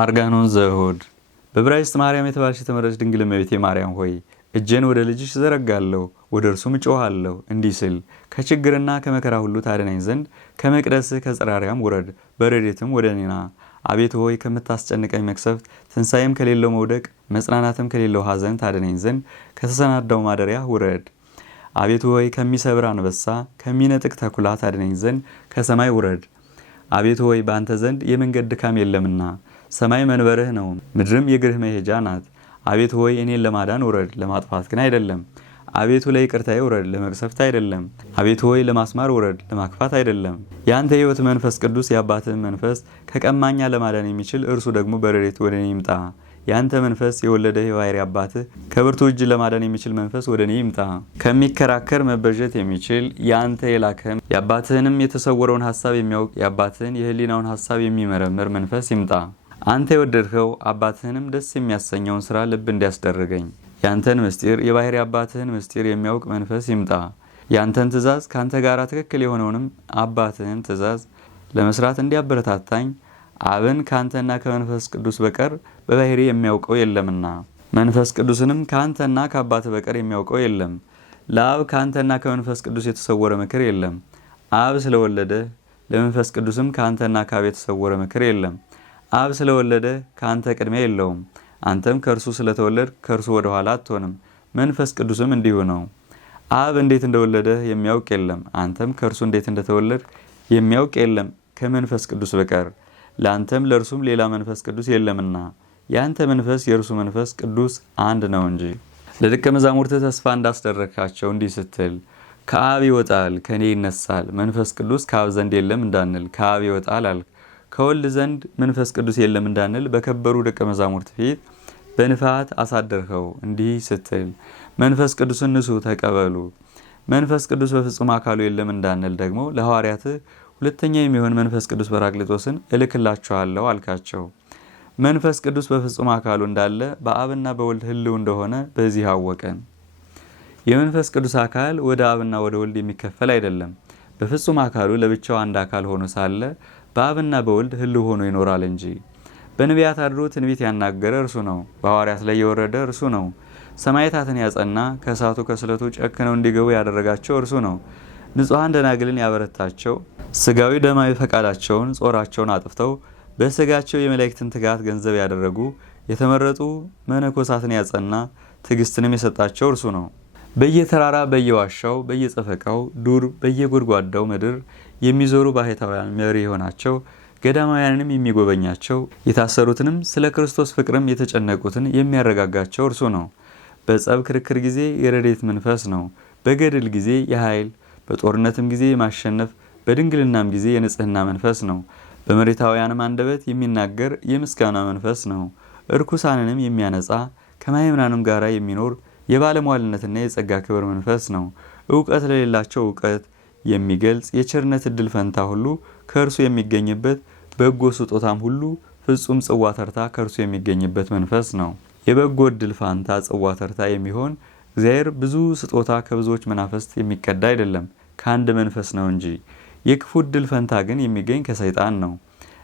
አርጋኖን ዘእሁድ። በዕብራይስጥ ማርያም የተባልሽ የተመረጥሽ ድንግል እመቤቴ ማርያም ሆይ እጄን ወደ ልጅሽ ዘረጋለሁ፣ ወደ እርሱም እጮኻለሁ እንዲህ ስል ከችግርና ከመከራ ሁሉ ታድነኝ ዘንድ ከመቅደስህ ከጽራሪያም ውረድ፣ በረድኤትም ወደ እኔ ና። አቤቱ ሆይ ከምታስጨንቀኝ መቅሰፍት፣ ትንሣኤም ከሌለው መውደቅ፣ መጽናናትም ከሌለው ሐዘን ታድነኝ ዘንድ ከተሰናዳው ማደሪያ ውረድ። አቤቱ ሆይ ከሚሰብር አንበሳ ከሚነጥቅ ተኩላ ታድነኝ ዘንድ ከሰማይ ውረድ። አቤቱ ሆይ በአንተ ዘንድ የመንገድ ድካም የለምና ሰማይ መንበርህ ነው፣ ምድርም የእግርህ መሄጃ ናት። አቤቱ ሆይ እኔን ለማዳን ውረድ፣ ለማጥፋት ግን አይደለም። አቤቱ ለይቅርታዬ ውረድ፣ ለመቅሰፍት አይደለም። አቤቱ ሆይ ለማስማር ውረድ፣ ለማክፋት አይደለም። የአንተ የሕይወት መንፈስ ቅዱስ የአባትህን መንፈስ ከቀማኛ ለማዳን የሚችል እርሱ ደግሞ በረድኤት ወደ እኔ ይምጣ። የአንተ መንፈስ የወለደህ የባሕርይ አባትህ ከብርቱ እጅ ለማዳን የሚችል መንፈስ ወደ እኔ ይምጣ። ከሚከራከር መበጀት የሚችል የአንተ የላከህም የአባትህንም የተሰወረውን ሐሳብ የሚያውቅ የአባትህን የሕሊናውን ሐሳብ የሚመረምር መንፈስ ይምጣ። አንተ የወደድኸው አባትህንም ደስ የሚያሰኘውን ሥራ ልብ እንዲያስደርገኝ ያንተን ምስጢር የባሕርይ አባትህን ምስጢር የሚያውቅ መንፈስ ይምጣ። ያንተን ትእዛዝ ከአንተ ጋር ትክክል የሆነውንም አባትህን ትእዛዝ ለመስራት እንዲያበረታታኝ አብን ከአንተና ከመንፈስ ቅዱስ በቀር በባሕርይ የሚያውቀው የለምና መንፈስ ቅዱስንም ከአንተና ከአባትህ በቀር የሚያውቀው የለም። ለአብ ከአንተና ከመንፈስ ቅዱስ የተሰወረ ምክር የለም። አብ ስለወለደ ለመንፈስ ቅዱስም ከአንተና ከአብ የተሰወረ ምክር የለም። አብ ስለወለደ ከአንተ ቅድሚያ የለውም። አንተም ከእርሱ ስለተወለድ ከእርሱ ወደ ኋላ አትሆንም። መንፈስ ቅዱስም እንዲሁ ነው። አብ እንዴት እንደወለደ የሚያውቅ የለም። አንተም ከእርሱ እንዴት እንደተወለድ የሚያውቅ የለም ከመንፈስ ቅዱስ በቀር። ለአንተም ለእርሱም ሌላ መንፈስ ቅዱስ የለምና የአንተ መንፈስ የእርሱ መንፈስ ቅዱስ አንድ ነው እንጂ። ለደቀ መዛሙርት ተስፋ እንዳስደረግካቸው እንዲህ ስትል ከአብ ይወጣል ከእኔ ይነሳል፣ መንፈስ ቅዱስ ከአብ ዘንድ የለም እንዳንል ከአብ ይወጣል አልክ። ከወልድ ዘንድ መንፈስ ቅዱስ የለም እንዳንል በከበሩ ደቀ መዛሙርት ፊት በንፋት አሳደርኸው እንዲህ ስትል መንፈስ ቅዱስን ንሱ ተቀበሉ። መንፈስ ቅዱስ በፍጹም አካሉ የለም እንዳንል ደግሞ ለሐዋርያትህ ሁለተኛ የሚሆን መንፈስ ቅዱስ በራቅሊጦስን እልክላችኋለሁ አልካቸው። መንፈስ ቅዱስ በፍጹም አካሉ እንዳለ በአብና በወልድ ሕልው እንደሆነ በዚህ አወቀን። የመንፈስ ቅዱስ አካል ወደ አብና ወደ ወልድ የሚከፈል አይደለም። በፍጹም አካሉ ለብቻው አንድ አካል ሆኖ ሳለ በአብና በወልድ ሕልው ሆኖ ይኖራል እንጂ። በነቢያት አድሮ ትንቢት ያናገረ እርሱ ነው። በሐዋርያት ላይ የወረደ እርሱ ነው። ሰማዕታትን ያጸና ከእሳቱ ከስለቱ ጨክነው እንዲገቡ ያደረጋቸው እርሱ ነው። ንጹሐን ደናግልን ያበረታቸው ስጋዊ ደማዊ ፈቃዳቸውን ጾራቸውን አጥፍተው በስጋቸው የመላእክትን ትጋት ገንዘብ ያደረጉ የተመረጡ መነኮሳትን ያጸና ትዕግስትንም የሰጣቸው እርሱ ነው። በየተራራ በየዋሻው በየጸፈቃው ዱር በየጎድጓዳው ምድር የሚዞሩ ባሕታውያን መሪ የሆናቸው ገዳማውያንንም የሚጎበኛቸው የታሰሩትንም ስለ ክርስቶስ ፍቅርም የተጨነቁትን የሚያረጋጋቸው እርሱ ነው። በጸብ ክርክር ጊዜ የረድኤት መንፈስ ነው። በገድል ጊዜ የኃይል በጦርነትም ጊዜ የማሸነፍ በድንግልናም ጊዜ የንጽህና መንፈስ ነው። በመሬታውያንም አንደበት የሚናገር የምስጋና መንፈስ ነው። እርኩሳንንም የሚያነጻ ከማይምናንም ጋር የሚኖር የባለሟልነትና የጸጋ ክብር መንፈስ ነው። እውቀት ለሌላቸው እውቀት የሚገልጽ የቸርነት እድል ፈንታ ሁሉ ከእርሱ የሚገኝበት በጎ ስጦታም ሁሉ ፍጹም ጽዋ ተርታ ከእርሱ የሚገኝበት መንፈስ ነው። የበጎ እድል ፋንታ ጽዋ ተርታ የሚሆን እግዚአብሔር ብዙ ስጦታ ከብዙዎች መናፍስት የሚቀዳ አይደለም፣ ከአንድ መንፈስ ነው እንጂ። የክፉ እድል ፈንታ ግን የሚገኝ ከሰይጣን ነው።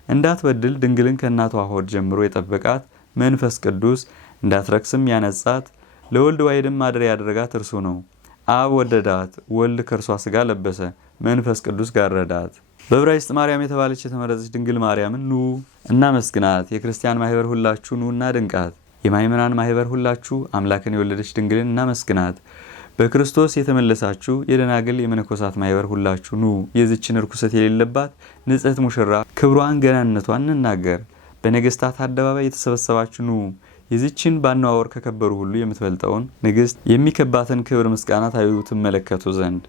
እንዳትበድል ድንግልን ከእናቷ ሆድ ጀምሮ የጠበቃት መንፈስ ቅዱስ እንዳትረክስም ያነጻት ለወልድ ዋሕድም ማደሪያ ያደረጋት እርሱ ነው። አብ ወደዳት፣ ወልድ ከእርሷ ሥጋ ለበሰ፣ መንፈስ ቅዱስ ጋረዳት። በዕብራይስጥ ማርያም የተባለች የተመረጠች ድንግል ማርያምን ኑ እናመስግናት። የክርስቲያን ማህበር ሁላችሁ ኑ እናድንቃት። የማይምናን ማህበር ሁላችሁ አምላክን የወለደች ድንግልን እናመስግናት። በክርስቶስ የተመለሳችሁ የደናግል የመነኮሳት ማህበር ሁላችሁ ኑ የዚችን ርኩሰት የሌለባት ንጽሕት ሙሽራ ክብሯን ገናንነቷን እንናገር። በነገስታት አደባባይ የተሰበሰባችሁ ኑ የዚችን ባነዋወር ከከበሩ ሁሉ የምትበልጠውን ንግሥት የሚከባትን ክብር ምስጋና ታዩ ትመለከቱ ዘንድ።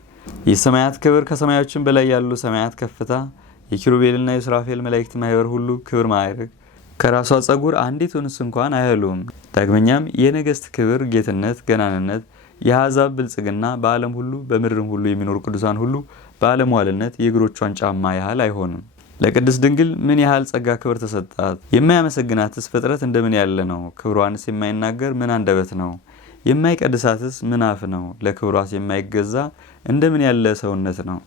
የሰማያት ክብር ከሰማዮችን በላይ ያሉ ሰማያት ከፍታ የኪሩቤልና የሱራፌል መላእክት ማህበር ሁሉ ክብር ማዕረግ ከራሷ ጸጉር አንዲቱንስ እንኳን አያሉም። ዳግመኛም የነገስት ክብር ጌትነት ገናንነት የአሕዛብ ብልጽግና በዓለም ሁሉ በምድርም ሁሉ የሚኖሩ ቅዱሳን ሁሉ ባለሟልነት የእግሮቿን ጫማ ያህል አይሆንም። ለቅድስት ድንግል ምን ያህል ጸጋ ክብር ተሰጣት! የማያመሰግናትስ ፍጥረት እንደምን ያለ ነው! ክብሯንስ የማይናገር ምን አንደበት ነው! የማይቀድሳትስ ምን አፍ ነው! ለክብሯስ የማይገዛ እንደምን ያለ ሰውነት ነው!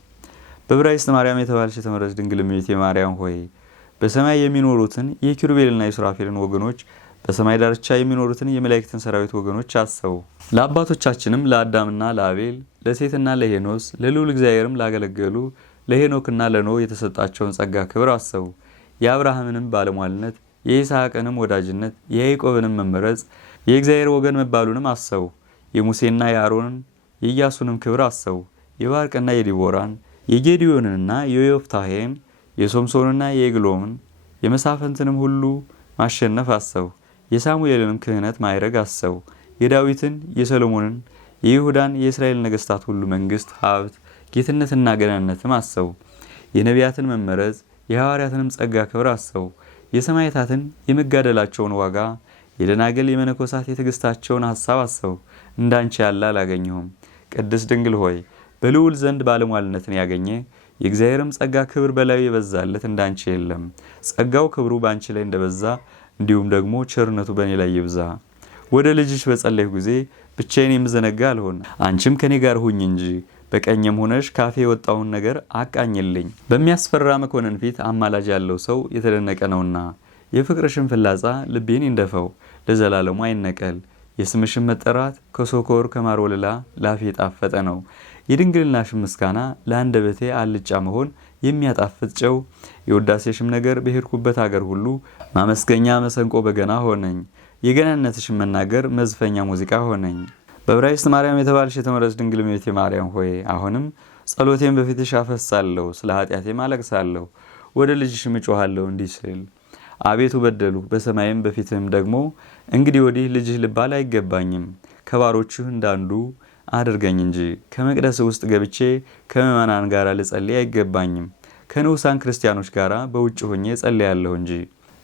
በዕብራይስጥ ማርያም የተባለች የተመረጠች ድንግል እመቤቴ ማርያም ሆይ በሰማይ የሚኖሩትን የኪሩቤልና የሱራፌልን ወገኖች፣ በሰማይ ዳርቻ የሚኖሩትን የመላእክትን ሰራዊት ወገኖች አሰቡ። ለአባቶቻችንም ለአዳምና ለአቤል፣ ለሴትና ለሄኖስ፣ ለልዑል እግዚአብሔርም ላገለገሉ ለሄኖክና ለኖህ የተሰጣቸውን ጸጋ ክብር አሰቡ። የአብርሃምንም ባለሟልነት፣ የይስሐቅንም ወዳጅነት፣ የያዕቆብንም መመረጽ፣ የእግዚአብሔር ወገን መባሉንም አሰቡ። የሙሴና የአሮንን የኢያሱንም ክብር አሰቡ። የባርቅና የዲቦራን፣ የጌዲዮንንና የዮፍታሔን፣ የሶምሶንና የኤግሎምን፣ የመሳፍንትንም ሁሉ ማሸነፍ አሰቡ። የሳሙኤልንም ክህነት ማዕረግ አሰቡ። የዳዊትን፣ የሰሎሞንን፣ የይሁዳን፣ የእስራኤል ነገስታት ሁሉ መንግስት፣ ሀብት፣ ጌትነትና ገናነትም አሰቡ። የነቢያትን መመረጽ፣ የሐዋርያትንም ጸጋ ክብር አሰቡ። የሰማዕታትን የመጋደላቸውን ዋጋ፣ የደናግል የመነኮሳት የትዕግስታቸውን ሐሳብ አሰቡ። እንዳንቺ ያለ አላገኘሁም። ቅድስት ድንግል ሆይ በልዑል ዘንድ ባለሟልነትን ያገኘ የእግዚአብሔርም ጸጋ ክብር በላዩ የበዛለት እንዳንቺ የለም። ጸጋው ክብሩ በአንቺ ላይ እንደበዛ እንዲሁም ደግሞ ቸርነቱ በእኔ ላይ ይብዛ። ወደ ልጅሽ በጸለይሁ ጊዜ ብቻዬን የምዘነጋ አልሆን። አንቺም ከኔ ጋር ሁኝ እንጂ በቀኝም ሆነሽ ካፌ የወጣውን ነገር አቃኝልኝ። በሚያስፈራ መኮንን ፊት አማላጅ ያለው ሰው የተደነቀ ነውና የፍቅርሽን ፍላጻ ልቤን ይንደፈው፣ ለዘላለሙ አይነቀል። የስምሽን መጠራት ከሶኮር ከማር ወለላ ላፌ የጣፈጠ ነው። የድንግልናሽን ምስጋና ለአንደበቴ አልጫ መሆን የሚያጣፍጥ ጨው፣ የውዳሴሽም ነገር በሄድኩበት አገር ሁሉ ማመስገኛ መሰንቆ በገና ሆነኝ። የገናነትሽን መናገር መዝፈኛ ሙዚቃ ሆነኝ። በዕብራይስጥ ማርያም የተባልሽ የተመረጥሽ ድንግል እመቤቴ ማርያም ሆይ አሁንም ጸሎቴን በፊትሽ አፈሳለሁ፣ ስለ ኃጢአቴም አለቅሳለሁ፣ ወደ ልጅሽም እጮሃለሁ እንዲህ ስል አቤቱ በደሉ፣ በሰማይም በፊትህም ደግሞ እንግዲህ ወዲህ ልጅህ ልባል አይገባኝም። ከባሮችህ እንዳንዱ አድርገኝ እንጂ ከመቅደስ ውስጥ ገብቼ ከምእመናን ጋር ልጸልይ አይገባኝም። ከንዑሳን ክርስቲያኖች ጋር በውጭ ሆኜ ጸልያለሁ እንጂ።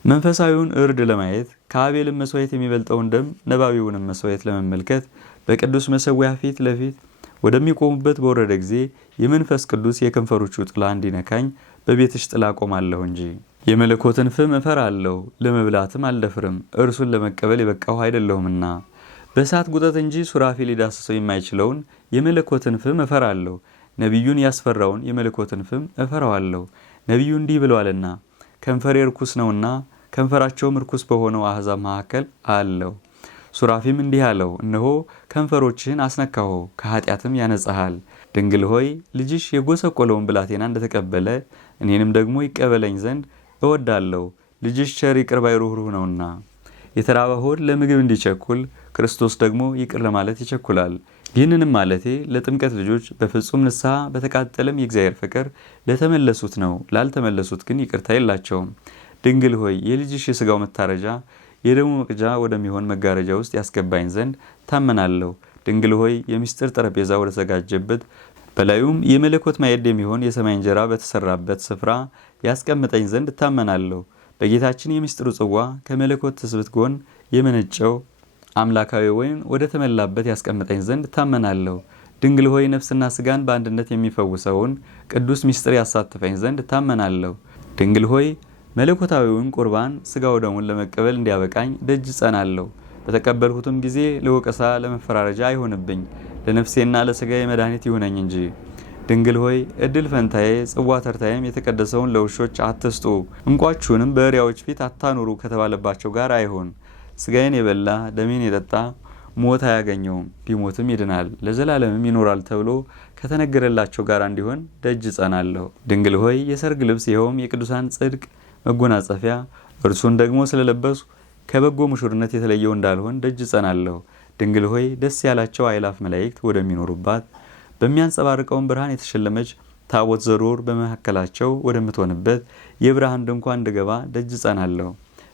መንፈሳዊውን እርድ ለማየት ከአቤልም መስዋዕት የሚበልጠውን ደም ነባቢውንም መስዋዕት ለመመልከት በቅዱስ መሠዊያ ፊት ለፊት ወደሚቆሙበት በወረደ ጊዜ የመንፈስ ቅዱስ የከንፈሮቹ ጥላ እንዲነካኝ በቤትሽ ጥላ ቆማለሁ እንጂ። የመለኮትን ፍም እፈራለሁ፣ ለመብላትም አልደፍርም፣ እርሱን ለመቀበል የበቃሁ አይደለሁምና። በእሳት ጉጠት እንጂ ሱራፌል ሊዳስሰው የማይችለውን የመለኮትን ፍም እፈራለሁ። ነቢዩን ያስፈራውን የመለኮትን ፍም እፈራዋለሁ። ነቢዩ እንዲህ ብለዋልና ከንፈሬ ርኩስ ነውና ከንፈራቸውም ርኩስ በሆነው አሕዛብ መካከል አለው። ሱራፊም እንዲህ አለው፣ እነሆ ከንፈሮችህን አስነካሁ፣ ከኃጢአትም ያነጻሃል። ድንግል ሆይ ልጅሽ የጎሰቆለውን ብላቴና እንደተቀበለ እኔንም ደግሞ ይቀበለኝ ዘንድ እወዳለሁ። ልጅሽ ቸር ይቅር ባይ ሩህሩህ ነውና። የተራበ ሆድ ለምግብ እንዲቸኩል ክርስቶስ ደግሞ ይቅር ለማለት ይቸኩላል። ይህንንም ማለቴ ለጥምቀት ልጆች በፍጹም ንስሐ በተቃጠለም የእግዚአብሔር ፍቅር ለተመለሱት ነው። ላልተመለሱት ግን ይቅርታ የላቸውም። ድንግል ሆይ የልጅሽ የሥጋው መታረጃ የደሙ መቅጃ ወደሚሆን መጋረጃ ውስጥ ያስገባኝ ዘንድ ታመናለሁ። ድንግል ሆይ የምስጢር ጠረጴዛ ወደ ተዘጋጀበት በላዩም የመለኮት ማዕድ የሚሆን የሰማይ እንጀራ በተሰራበት ስፍራ ያስቀምጠኝ ዘንድ ታመናለሁ። በጌታችን የምስጢሩ ጽዋ ከመለኮት ትስብእት ጎን የመነጨው አምላካዊ ወይን ወደ ተመላበት ያስቀምጠኝ ዘንድ ታመናለሁ። ድንግል ሆይ ነፍስና ስጋን በአንድነት የሚፈውሰውን ቅዱስ ምስጢር ያሳትፈኝ ዘንድ ታመናለሁ። ድንግል ሆይ መለኮታዊውን ቁርባን ስጋ ወደሙን ለመቀበል እንዲያበቃኝ ደጅ ጸናለሁ። በተቀበልሁትም ጊዜ ለወቀሳ ለመፈራረጃ አይሆንብኝ፣ ለነፍሴና ለስጋዬ መድኃኒት ይሁነኝ እንጂ። ድንግል ሆይ እድል ፈንታዬ ጽዋ ተርታዬም የተቀደሰውን ለውሾች አትስጡ፣ እንቋችሁንም በእሪያዎች ፊት አታኑሩ ከተባለባቸው ጋር አይሆን። ስጋዬን የበላ ደሜን የጠጣ ሞት አያገኘውም፣ ቢሞትም ይድናል ለዘላለምም ይኖራል ተብሎ ከተነገረላቸው ጋር እንዲሆን ደጅ ጸናለሁ። ድንግል ሆይ የሰርግ ልብስ ይኸውም የቅዱሳን ጽድቅ መጎናጸፊያ እርሱን ደግሞ ስለለበሱ ከበጎ ሙሽርነት የተለየው እንዳልሆን ደጅ ጸናለሁ። ድንግል ሆይ ደስ ያላቸው አእላፍ መላእክት ወደሚኖሩባት በሚያንጸባርቀውን ብርሃን የተሸለመች ታቦት ዘሩር በመካከላቸው ወደምትሆንበት የብርሃን ድንኳን እንድገባ ደጅ ጸናለሁ።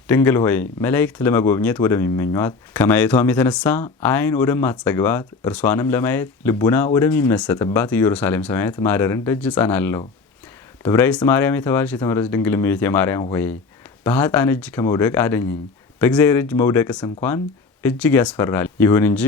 ድንግል ሆይ መላእክት ለመጎብኘት ወደሚመኟት ከማየቷም የተነሳ ዓይን ወደማትጸግባት እርሷንም ለማየት ልቡና ወደሚመሰጥባት ኢየሩሳሌም ሰማያት ማደርን ደጅ ጸናለሁ። በዕብራይስጥ ማርያም የተባልሽ የተመረጥሽ ድንግል እመቤቴ ማርያም ሆይ በኃጥአን እጅ ከመውደቅ አድኝኝ። በእግዚአብሔር እጅ መውደቅስ እንኳን እጅግ ያስፈራል። ይሁን እንጂ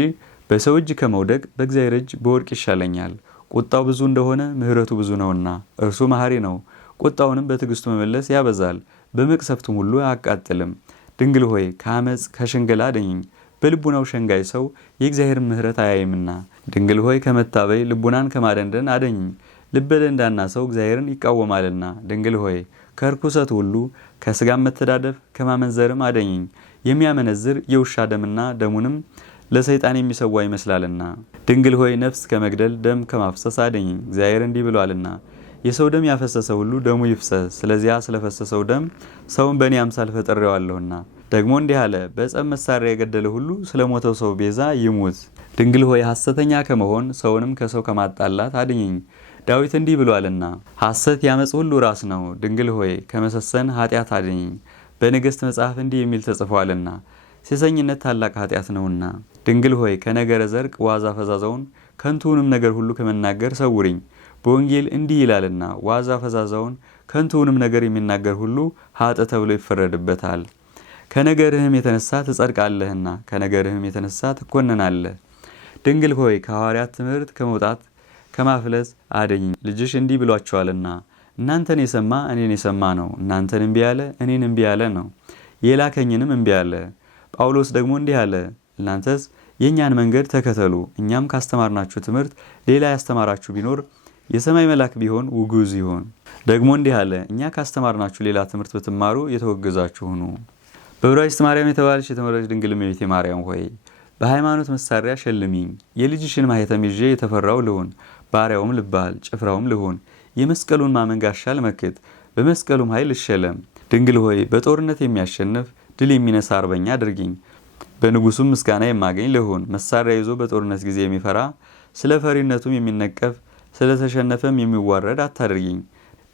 በሰው እጅ ከመውደቅ በእግዚአብሔር እጅ በወድቅ ይሻለኛል። ቁጣው ብዙ እንደሆነ ምሕረቱ ብዙ ነውና እርሱ መሐሪ ነው። ቁጣውንም በትዕግስቱ መመለስ ያበዛል፣ በመቅሰፍቱም ሁሉ አያቃጥልም። ድንግል ሆይ ከአመፅ ከሽንገላ አድኝኝ። በልቡናው ሸንጋይ ሰው የእግዚአብሔር ምሕረት አያይምና። ድንግል ሆይ ከመታበይ ልቡናን ከማደንደን አድኝኝ። ልበ ደንዳና ሰው እግዚአብሔርን ይቃወማልና። ድንግል ሆይ ከርኩሰት ሁሉ ከስጋም መተዳደፍ ከማመንዘርም አደኘኝ። የሚያመነዝር የውሻ ደምና ደሙንም ለሰይጣን የሚሰዋ ይመስላልና። ድንግል ሆይ ነፍስ ከመግደል ደም ከማፍሰስ አደኘኝ። እግዚአብሔር እንዲህ ብሏልና የሰው ደም ያፈሰሰ ሁሉ ደሙ ይፍሰስ። ስለዚያ ስለፈሰሰው ደም ሰውን በእኔ አምሳል ፈጥሬዋለሁና። ደግሞ እንዲህ አለ፣ በጸብ መሳሪያ የገደለ ሁሉ ስለሞተው ሰው ቤዛ ይሙት። ድንግል ሆይ ሐሰተኛ ከመሆን ሰውንም ከሰው ከማጣላት አድኝኝ። ዳዊት እንዲህ ብሏልና ሐሰት ያመጽ ሁሉ ራስ ነው። ድንግል ሆይ ከመሰሰን ኃጢአት አድኝኝ። በነገሥት መጽሐፍ እንዲህ የሚል ተጽፏልና ሴሰኝነት ታላቅ ኃጢአት ነውና። ድንግል ሆይ ከነገረ ዘርቅ ዋዛ ፈዛዛውን ከንቱውንም ነገር ሁሉ ከመናገር ሰውሪኝ። በወንጌል እንዲህ ይላልና ዋዛ ፈዛዛውን ከንቱውንም ነገር የሚናገር ሁሉ ኃጥእ ተብሎ ይፈረድበታል። ከነገርህም የተነሳ ትጸድቃለህና ከነገርህም የተነሳ ትኮነናለህ። ድንግል ሆይ ከሐዋርያት ትምህርት ከመውጣት ከማፍለስ አድኝ። ልጅሽ እንዲህ ብሏቸዋልና እናንተን የሰማ እኔን የሰማ ነው፣ እናንተን እምቢ ያለ እኔን እምቢ ያለ ነው፣ የላከኝንም እምቢ ያለ። ጳውሎስ ደግሞ እንዲህ አለ፣ እናንተስ የእኛን መንገድ ተከተሉ፣ እኛም ካስተማርናችሁ ትምህርት ሌላ ያስተማራችሁ ቢኖር የሰማይ መልአክ ቢሆን ውጉዝ ይሆን። ደግሞ እንዲህ አለ፣ እኛ ካስተማርናችሁ ሌላ ትምህርት ብትማሩ የተወገዛችሁ ሁኑ። በዕብራይስጥ ማርያም የተባለች የተመረጠች ድንግል እመቤቴ ማርያም ሆይ በሃይማኖት መሳሪያ ሸልሚኝ። የልጅሽን ማኅተም ይዤ የተፈራው ልሁን፣ ባሪያውም ልባል ጭፍራውም ልሁን። የመስቀሉን ማመን ጋሻ ልመክት፣ በመስቀሉም ኃይል እሸለም። ድንግል ሆይ በጦርነት የሚያሸንፍ ድል የሚነሳ አርበኛ አድርጊኝ። በንጉሱም ምስጋና የማገኝ ልሁን። መሳሪያ ይዞ በጦርነት ጊዜ የሚፈራ ስለ ፈሪነቱም የሚነቀፍ ስለተሸነፈም የሚዋረድ አታድርጊኝ።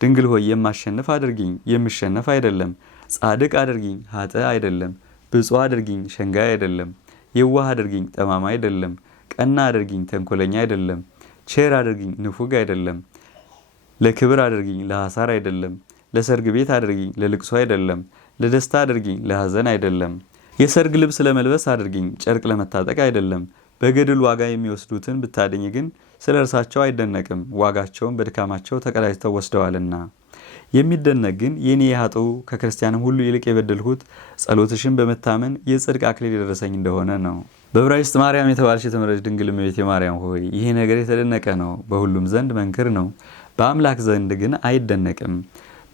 ድንግል ሆይ የማሸንፍ አድርጊኝ፣ የምሸነፍ አይደለም። ጻድቅ አድርጊኝ፣ ኃጥእ አይደለም። ብፁዕ አድርጊኝ፣ ሸንጋይ አይደለም። የዋህ አድርጊኝ፣ ጠማማ አይደለም። ቀና አድርጊኝ፣ ተንኮለኛ አይደለም። ቸር አድርጊኝ፣ ንፉግ አይደለም። ለክብር አድርጊኝ፣ ለሐሳር አይደለም። ለሰርግ ቤት አድርጊኝ፣ ለልቅሶ አይደለም። ለደስታ አድርጊኝ፣ ለሐዘን አይደለም። የሰርግ ልብስ ለመልበስ አድርጊኝ፣ ጨርቅ ለመታጠቅ አይደለም። በገድል ዋጋ የሚወስዱትን ብታድኝ ግን ስለ እርሳቸው አይደነቅም፣ ዋጋቸውን በድካማቸው ተቀዳጅተው ወስደዋልና። የሚደነቅ ግን የኔ የኃጥኡ ከክርስቲያንም ሁሉ ይልቅ የበደልሁት ጸሎትሽን በመታመን የጽድቅ አክሊል የደረሰኝ እንደሆነ ነው። በዕብራይስጥ ማርያም የተባለች የተመረጠች ድንግል እመቤቴ ማርያም ሆይ ይህ ነገር የተደነቀ ነው፣ በሁሉም ዘንድ መንክር ነው፣ በአምላክ ዘንድ ግን አይደነቅም።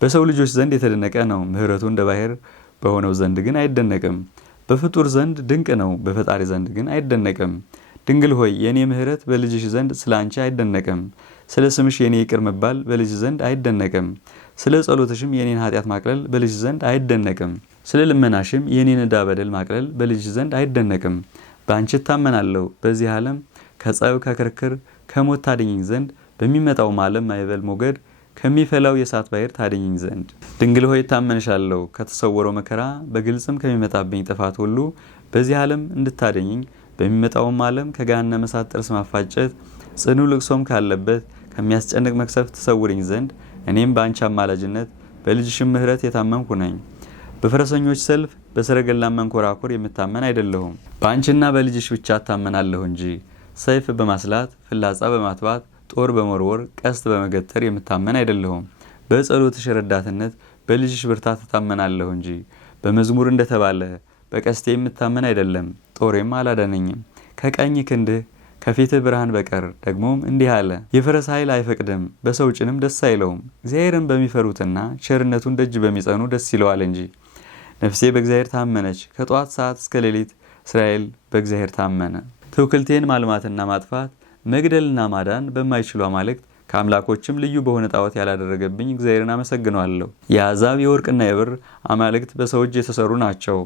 በሰው ልጆች ዘንድ የተደነቀ ነው፣ ምሕረቱ እንደ ባሕር በሆነው ዘንድ ግን አይደነቅም። በፍጡር ዘንድ ድንቅ ነው፣ በፈጣሪ ዘንድ ግን አይደነቅም። ድንግል ሆይ የኔ ምሕረት በልጅሽ ዘንድ ስለ አንቺ አይደነቅም። ስለ ስምሽ የኔ ይቅር መባል በልጅ ዘንድ አይደነቅም። ስለ ጸሎትሽም የኔን ኃጢአት ማቅለል በልጅ ዘንድ አይደነቅም። ስለ ልመናሽም የኔን ዕዳ በደል ማቅለል በልጅ ዘንድ አይደነቅም። በአንቺ እታመናለሁ። በዚህ ዓለም ከጸብ ከክርክር ከሞት ታድኝኝ ዘንድ በሚመጣውም ዓለም ማዕበል ሞገድ ከሚፈላው የእሳት ባሕር ታድኝኝ ዘንድ። ድንግል ሆይ እታመንሻለሁ። ከተሰወረው መከራ በግልጽም ከሚመጣብኝ ጥፋት ሁሉ በዚህ ዓለም እንድታደኝኝ በሚመጣውም ዓለም ከገሃነመ እሳት ጥርስ ማፋጨት ጽኑ ልቅሶም ካለበት ከሚያስጨንቅ መቅሰፍት ተሰውርኝ ዘንድ እኔም በአንቺ አማላጅነት በልጅሽም ምሕረት የታመንኩ ነኝ። በፈረሰኞች ሰልፍ በሰረገላም መንኮራኩር የምታመን አይደለሁም። በአንቺና በልጅሽ ብቻ እታመናለሁ እንጂ ሰይፍ በማስላት ፍላጻ በማትባት ጦር በመወርወር ቀስት በመገተር የምታመን አይደለሁም። በጸሎትሽ ረዳትነት በልጅሽ ብርታት እታመናለሁ እንጂ በመዝሙር እንደተባለ በቀስቴ የምታመን አይደለም፣ ጦሬም አላዳነኝም። ከቀኝ ክንድህ ከፊትህ ብርሃን በቀር። ደግሞም እንዲህ አለ፣ የፈረስ ኃይል አይፈቅድም፣ በሰው ጭንም ደስ አይለውም። እግዚአብሔርን በሚፈሩትና ቸርነቱን ደጅ በሚጸኑ ደስ ይለዋል እንጂ። ነፍሴ በእግዚአብሔር ታመነች፣ ከጠዋት ሰዓት እስከ ሌሊት እስራኤል በእግዚአብሔር ታመነ። ትውክልቴን ማልማትና ማጥፋት መግደልና ማዳን በማይችሉ አማልክት ከአምላኮችም ልዩ በሆነ ጣዖት ያላደረገብኝ እግዚአብሔርን አመሰግነዋለሁ። የአሕዛብ የወርቅና የብር አማልክት በሰው እጅ የተሰሩ ናቸው።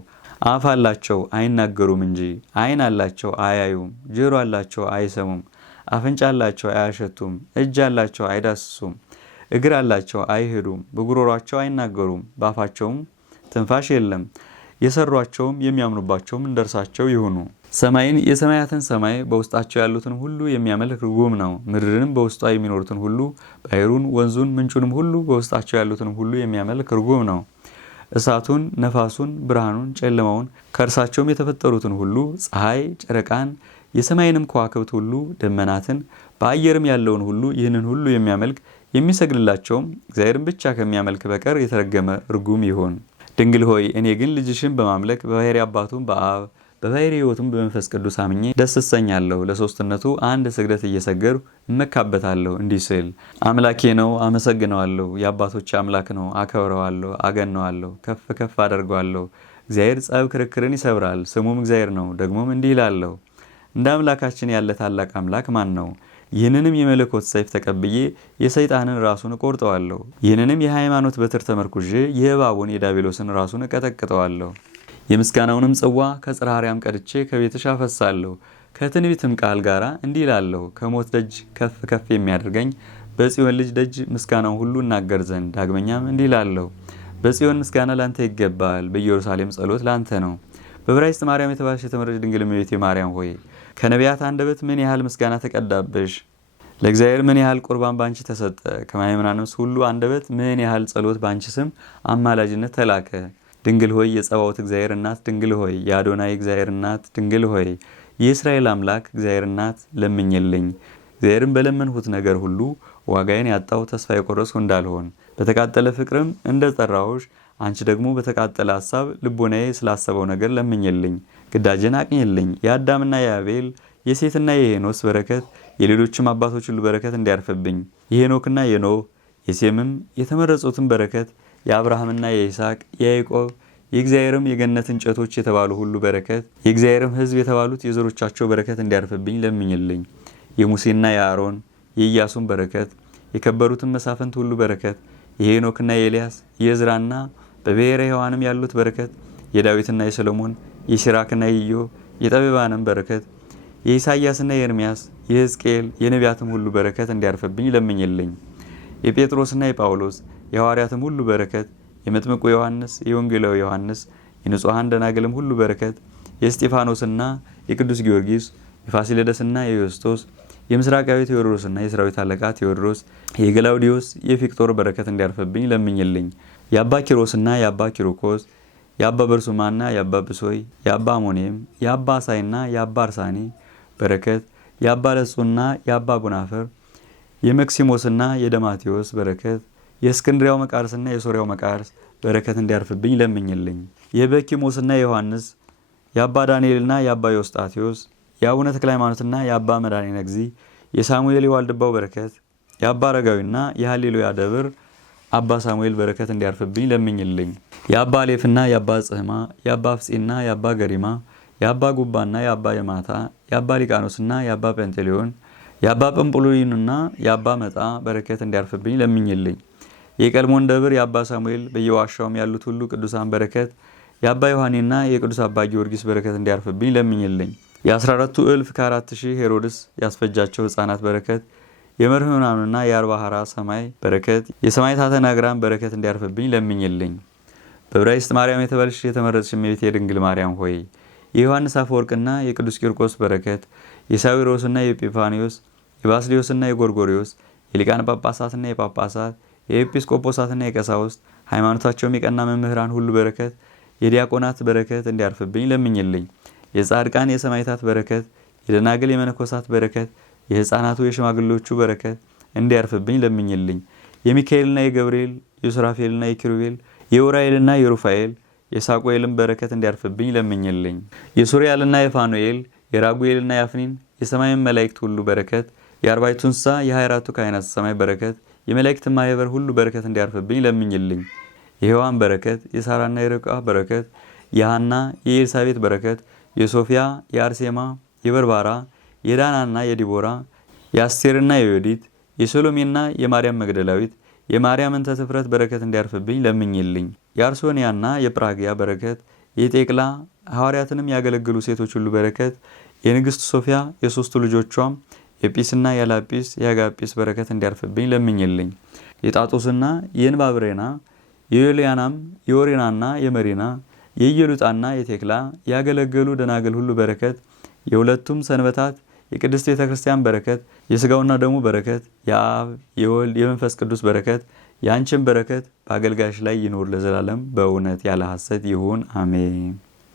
አፍ አላቸው አይናገሩም እንጂ፣ ዓይን አላቸው አያዩም፣ ጆሮ አላቸው አይሰሙም፣ አፍንጫ አላቸው አያሸቱም፣ እጅ አላቸው አይዳስሱም፣ እግር አላቸው አይሄዱም፣ በጉሮሯቸው አይናገሩም፣ በአፋቸውም ትንፋሽ የለም። የሰሯቸውም የሚያምኑባቸውም እንደርሳቸው ይሁኑ። ሰማይን የሰማያትን ሰማይ በውስጣቸው ያሉትን ሁሉ የሚያመልክ ርጉም ነው። ምድርንም በውስጧ የሚኖሩትን ሁሉ ባሕሩን፣ ወንዙን፣ ምንጩንም ሁሉ በውስጣቸው ያሉትን ሁሉ የሚያመልክ ርጉም ነው። እሳቱን፣ ነፋሱን፣ ብርሃኑን፣ ጨለማውን ከእርሳቸውም የተፈጠሩትን ሁሉ ፀሐይ፣ ጨረቃን፣ የሰማይንም ከዋክብት ሁሉ ደመናትን፣ በአየርም ያለውን ሁሉ ይህንን ሁሉ የሚያመልክ የሚሰግድላቸውም እግዚአብሔርን ብቻ ከሚያመልክ በቀር የተረገመ ርጉም ይሆን። ድንግል ሆይ እኔ ግን ልጅሽን በማምለክ በባሕርይ አባቱም በአብ በባሕርይ ሕይወቱም በመንፈስ ቅዱስ አምኜ ደስ እሰኛለሁ። ለሶስትነቱ አንድ ስግደት እየሰገድሁ እመካበታለሁ። እንዲህ ስል አምላኬ ነው፣ አመሰግነዋለሁ። የአባቶች አምላክ ነው፣ አከብረዋለሁ፣ አገነዋለሁ፣ ከፍ ከፍ አደርገዋለሁ። እግዚአብሔር ጸብ ክርክርን ይሰብራል፣ ስሙም እግዚአብሔር ነው። ደግሞም እንዲህ ይላለሁ፣ እንደ አምላካችን ያለ ታላቅ አምላክ ማን ነው? ይህንንም የመለኮት ሰይፍ ተቀብዬ የሰይጣንን ራሱን እቆርጠዋለሁ። ይህንንም የሃይማኖት በትር ተመርኩዤ የእባቡን የዲያብሎስን ራሱን እቀጠቅጠዋለሁ። የምስጋናውንም ጽዋ ከጽርሐ አርያም ቀድቼ ከቤትሽ አፈሳለሁ። ከትንቢትም ቃል ጋር እንዲህ እላለሁ፣ ከሞት ደጅ ከፍ ከፍ የሚያደርገኝ በጽዮን ልጅ ደጅ ምስጋናውን ሁሉ እናገር ዘንድ። ዳግመኛም እንዲህ እላለሁ፣ በጽዮን ምስጋና ላንተ ይገባል፣ በኢየሩሳሌም ጸሎት ላንተ ነው። በዕብራይስጥ ማርያም የተባልሽ የተመረጥሽ ድንግል እመቤቴ ማርያም ሆይ ከነቢያት አንደበት ምን ያህል ምስጋና ተቀዳብሽ! ለእግዚአብሔር ምን ያህል ቁርባን ባንቺ ተሰጠ! ከማእመናንስ ሁሉ አንደበት ምን ያህል ጸሎት ባንቺ ስም አማላጅነት ተላከ! ድንግል ሆይ የጸባዖት እግዚአብሔር እናት ድንግል ሆይ የአዶናይ እግዚአብሔር እናት ድንግል ሆይ የእስራኤል አምላክ እግዚአብሔር እናት ለምኝልኝ። እግዚአብሔርን በለመንሁት ነገር ሁሉ ዋጋዬን ያጣው ተስፋ የቆረስኩ እንዳልሆን በተቃጠለ ፍቅርም እንደ ጠራሁሽ አንቺ ደግሞ በተቃጠለ ሐሳብ ልቦናዬ ስላሰበው ነገር ለምኝልኝ። ግዳጄን አቅኝልኝ። የአዳምና የአቤል የሴትና የሄኖስ በረከት የሌሎችም አባቶች ሁሉ በረከት እንዲያርፍብኝ የሄኖክና የኖህ የሴምም የተመረጹትን በረከት የአብርሃምና የይስሐቅ የያዕቆብ የእግዚአብሔርም የገነት እንጨቶች የተባሉ ሁሉ በረከት የእግዚአብሔርም ሕዝብ የተባሉት የዘሮቻቸው በረከት እንዲያርፍብኝ ለምኝልኝ። የሙሴና የአሮን የኢያሱን በረከት የከበሩትን መሳፍንት ሁሉ በረከት የሄኖክና የኤልያስ የዕዝራና በብሔረ ሕያዋንም ያሉት በረከት የዳዊትና የሰሎሞን የሲራክና የኢዮብ የጠቢባንም በረከት የኢሳይያስና የኤርምያስ የሕዝቅኤል የነቢያትም ሁሉ በረከት እንዲያርፍብኝ ለምኝልኝ። የጴጥሮስና የጳውሎስ የሐዋርያትም ሁሉ በረከት የመጥምቁ ዮሐንስ የወንጌላዊ ዮሐንስ የንጹሐን ደናግልም ሁሉ በረከት የእስጢፋኖስና የቅዱስ ጊዮርጊስ የፋሲለደስና የዮስጦስ የምስራቃዊ ቴዎድሮስና የሰራዊት አለቃ ቴዎድሮስ የገላውዲዮስ የፊቅጦር በረከት እንዲያርፍብኝ ለምኝልኝ። የአባ ኪሮስና የአባ ኪሩኮስ የአባ በርሱማና የአባ ብሶይ የአባ አሞኔም የአባ አሳይና የአባ አርሳኔ በረከት የአባ ለጹና የአባ ቡናፈር የመክሲሞስና የደማቴዎስ በረከት የእስክንድሪያው መቃርስና የሶሪያው መቃርስ በረከት እንዲያርፍብኝ ለምኝልኝ። የበኪሞስና የዮሐንስ የአባ ዳንኤልና የአባ ዮስጣቴዎስ የአቡነ ተክለ ሃይማኖትና የአባ መድኃኔ እግዚእ የሳሙኤል የዋልድባው በረከት የአባ አረጋዊና የሃሌሉያ ደብር አባ ሳሙኤል በረከት እንዲያርፍብኝ ለምኝልኝ። የአባ አሌፍና የአባ ጽህማ የአባ ፍጺና የአባ ገሪማ የአባ ጉባና የአባ የማታ የአባ ሊቃኖስና የአባ ጴንጤሊዮን የአባ ጵንጵሉይንና የአባ መጣ በረከት እንዲያርፍብኝ ለምኝልኝ። የቀልሞን ደብር የአባ ሳሙኤል በየዋሻውም ያሉት ሁሉ ቅዱሳን በረከት የአባ ዮሐኔና የቅዱስ አባ ጊዮርጊስ በረከት እንዲያርፍብኝ ለምኝልኝ። የ14ቱ እልፍ ከ4000 ሄሮድስ ያስፈጃቸው ሕፃናት በረከት የመርህምናንና የአርባ ሐራ ሰማይ በረከት የሰማዕታተ ናግራን በረከት እንዲያርፍብኝ ለምኝልኝ። በዕብራይስጥ ማርያም የተባልሽ የተመረጥሽ እመቤቴ የድንግል ማርያም ሆይ የዮሐንስ አፈወርቅና የቅዱስ ቂርቆስ በረከት የሳዊሮስና የኤጲፋኒዮስ የባስልዮስና የጎርጎሪዮስ የሊቃነ ጳጳሳትና የጳጳሳት የኤጲስቆጶሳትና የቀሳውስት ሃይማኖታቸውም የቀና መምህራን ሁሉ በረከት የዲያቆናት በረከት እንዲያርፍብኝ ለምኝልኝ። የጻድቃን የሰማዕታት በረከት የደናግል የመነኮሳት በረከት የሕፃናቱ የሽማግሌዎቹ በረከት እንዲያርፍብኝ ለምኝልኝ። የሚካኤልና የገብርኤል የሱራፌልና የኪሩቤል የኡራኤልና የሩፋኤል የሳቁኤልን በረከት እንዲያርፍብኝ ለምኝልኝ። የሱሪያልና የፋኑኤል የራጉኤልና የአፍኒን የሰማይን መላእክት ሁሉ በረከት የአርባዕቱ እንስሳ የ24ቱ ካህናተ ሰማይ በረከት የመላእክት ማህበር ሁሉ በረከት እንዲያርፍብኝ ለምኝልኝ። የሔዋን በረከት የሳራና የርብቃ በረከት የሐና የኤልሳቤጥ በረከት የሶፊያ የአርሴማ የበርባራ የዳናና የዲቦራ የአስቴርና የዮዲት የሰሎሜና የማርያም መግደላዊት የማርያም እንተ ትፍረት በረከት እንዲያርፍብኝ ለምኝልኝ። የአርሶንያና የጵራግያ በረከት የጤቅላ ሐዋርያትንም ያገለግሉ ሴቶች ሁሉ በረከት የንግሥት ሶፊያ የሶስቱ ልጆቿም የጲስና የላጲስ የአጋጲስ በረከት እንዲያርፍብኝ ለምኝልኝ። የጣጦስና የእንባብሬና የዮልያናም የኦሬናና የመሪና የኢየሉጣና የቴክላ ያገለገሉ ደናግል ሁሉ በረከት የሁለቱም ሰንበታት የቅድስት ቤተ ክርስቲያን በረከት የሥጋውና ደሙ በረከት የአብ የወልድ የመንፈስ ቅዱስ በረከት የአንቺን በረከት በአገልጋይሽ ላይ ይኖር ለዘላለም በእውነት ያለ ሐሰት ይሁን አሜን።